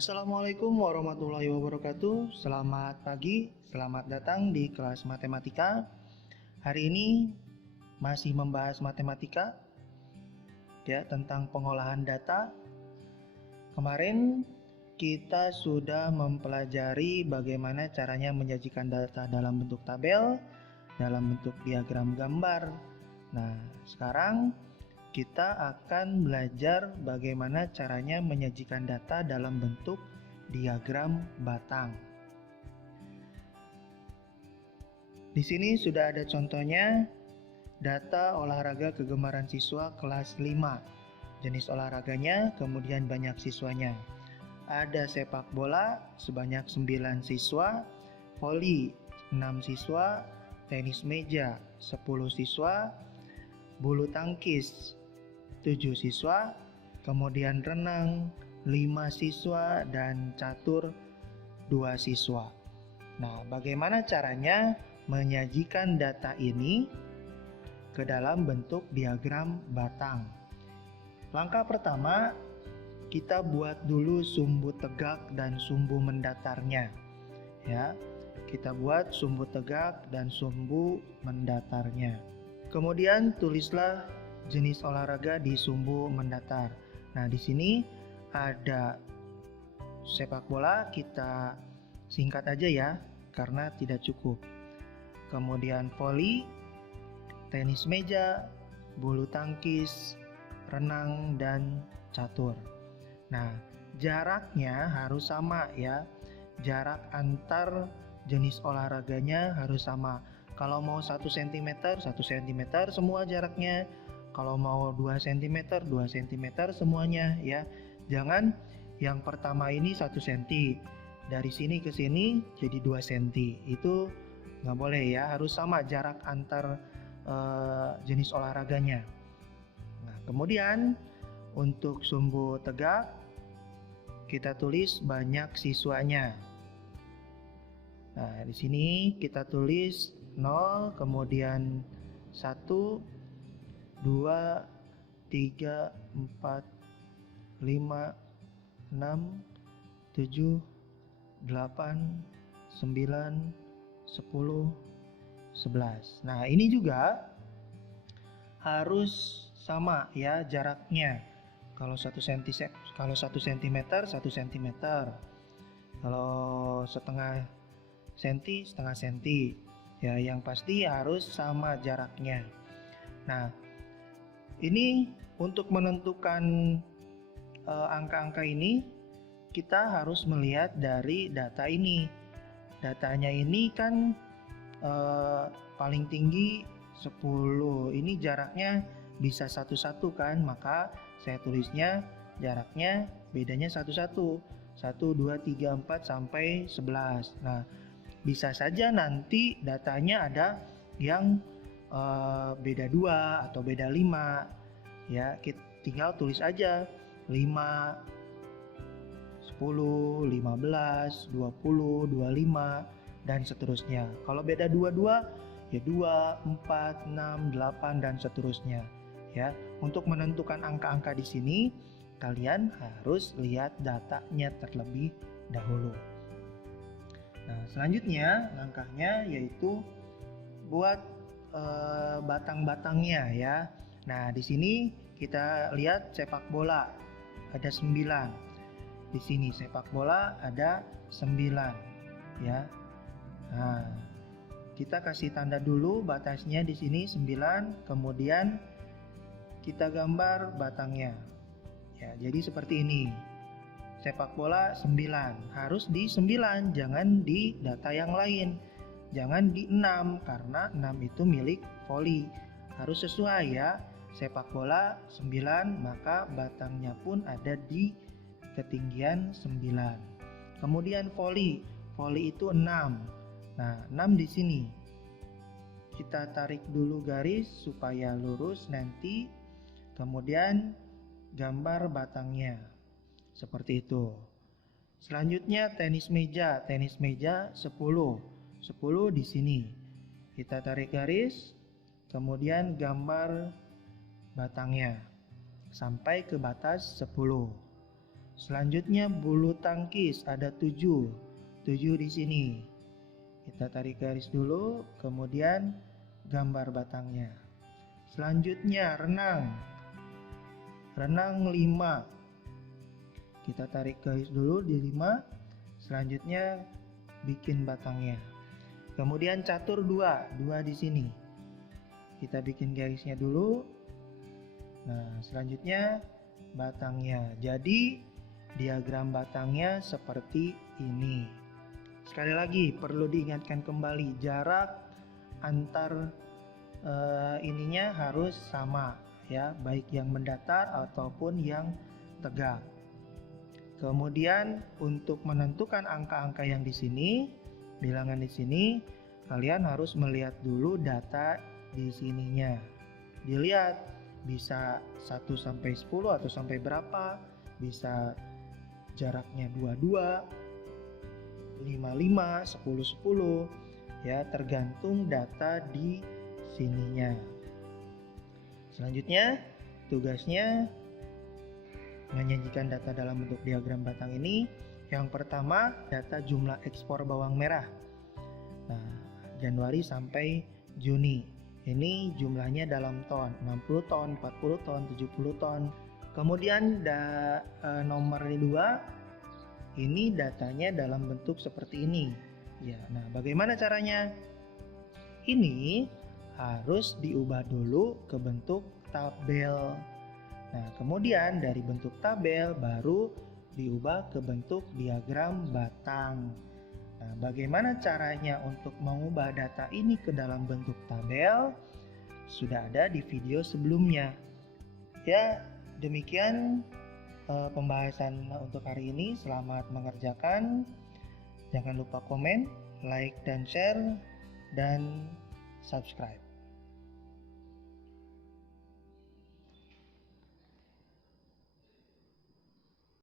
Assalamualaikum warahmatullahi wabarakatuh. Selamat pagi, selamat datang di kelas matematika. Hari ini masih membahas matematika ya, tentang pengolahan data. Kemarin kita sudah mempelajari bagaimana caranya menyajikan data dalam bentuk tabel, dalam bentuk diagram gambar. Nah, sekarang kita akan belajar bagaimana caranya menyajikan data dalam bentuk diagram batang. Di sini sudah ada contohnya data olahraga kegemaran siswa kelas 5. Jenis olahraganya, kemudian banyak siswanya. Ada sepak bola sebanyak 9 siswa, voli 6 siswa, tenis meja 10 siswa, bulu tangkis 7 siswa, kemudian renang 5 siswa, dan catur 2 siswa. Nah, bagaimana caranya menyajikan data ini ke dalam bentuk diagram batang? Langkah pertama, kita buat dulu sumbu tegak dan sumbu mendatarnya. Ya, kita buat sumbu tegak dan sumbu mendatarnya. Kemudian tulislah jenis olahraga di sumbu mendatar. Nah, di sini ada sepak bola, kita singkat aja ya, karena tidak cukup. Kemudian voli, tenis meja, bulu tangkis, renang, dan catur. Nah, jaraknya harus sama ya. Jarak antar jenis olahraganya harus sama. Kalau mau 1 cm, 1 cm semua jaraknya. Kalau mau 2 cm, 2 cm semuanya ya. Jangan yang pertama ini 1 cm. Dari sini ke sini jadi 2 cm. Itu nggak boleh ya, harus sama jarak antar jenis olahraganya. Nah, kemudian untuk sumbu tegak kita tulis banyak siswanya. Nah, di sini kita tulis 0, kemudian 1, 2, 3, 4, 5, 6, 7, 8, 9, 10, 11. Nah, ini juga harus sama ya jaraknya. Kalau 1 cm, 1 cm. Kalau setengah senti, setengah senti. Ya, yang pasti harus sama jaraknya. Nah, ini untuk menentukan angka-angka ini kita harus melihat dari data ini. Datanya ini kan paling tinggi 10. Ini jaraknya bisa 1-1 kan, maka saya tulisnya jaraknya bedanya 1-1. 1, 2, 3, 4 sampai 11. Nah, bisa saja nanti datanya ada yang beda 2 atau beda 5 ya, kita tinggal tulis aja 5, 10, 15, 20, 25 dan seterusnya. Kalau beda 22 ya 2, 4, 6, 8 dan seterusnya ya. Untuk menentukan angka-angka di sini kalian harus lihat datanya terlebih dahulu. Nah, selanjutnya langkahnya yaitu buat batang-batangnya ya. Nah, di sini kita lihat sepak bola ada 9. Di sini sepak bola ada 9 ya. Nah, kita kasih tanda dulu batasnya di sini 9, kemudian kita gambar batangnya. Ya, jadi seperti ini. Sepak bola 9, harus di 9, jangan di data yang lain. Jangan di 6, karena 6 itu milik voli. Harus sesuai ya. Sepak bola 9, maka batangnya pun ada di ketinggian 9. Kemudian voli. Voli itu 6. Nah, 6 di sini. Kita tarik dulu garis supaya lurus nanti. Kemudian gambar batangnya. Seperti itu. Selanjutnya tenis meja. Tenis meja 10. 10 di sini. Kita tarik garis, kemudian gambar batangnya sampai ke batas 10. Selanjutnya bulu tangkis ada 7 di sini. Kita tarik garis dulu, kemudian gambar batangnya. Selanjutnya renang 5. Kita tarik garis dulu di 5. Selanjutnya bikin batangnya. Kemudian catur 2 di sini. Kita bikin garisnya dulu. Nah, selanjutnya batangnya. Jadi diagram batangnya seperti ini. Sekali lagi perlu diingatkan kembali, jarak antar ininya harus sama ya, baik yang mendatar ataupun yang tegak. Kemudian untuk menentukan angka-angka yang di sini, bilangan di sini, kalian harus melihat dulu data di sininya. Dilihat bisa 1 sampai 10 atau sampai berapa, bisa jaraknya 22, 55, 10, 10 ya, tergantung data di sininya. Selanjutnya tugasnya menyajikan data dalam bentuk diagram batang ini. Yang pertama, data jumlah ekspor bawang merah. Nah, Januari sampai Juni. Ini jumlahnya dalam ton, 60 ton, 40 ton, 70 ton. Kemudian nomor 2, ini datanya dalam bentuk seperti ini. Ya, nah bagaimana caranya? Ini harus diubah dulu ke bentuk tabel. Nah, kemudian dari bentuk tabel baru diubah ke bentuk diagram batang. Nah, bagaimana caranya untuk mengubah data ini ke dalam bentuk tabel? Sudah ada di video sebelumnya. Ya, demikian pembahasan untuk hari ini. Selamat mengerjakan. Jangan lupa komen, like dan share, dan subscribe.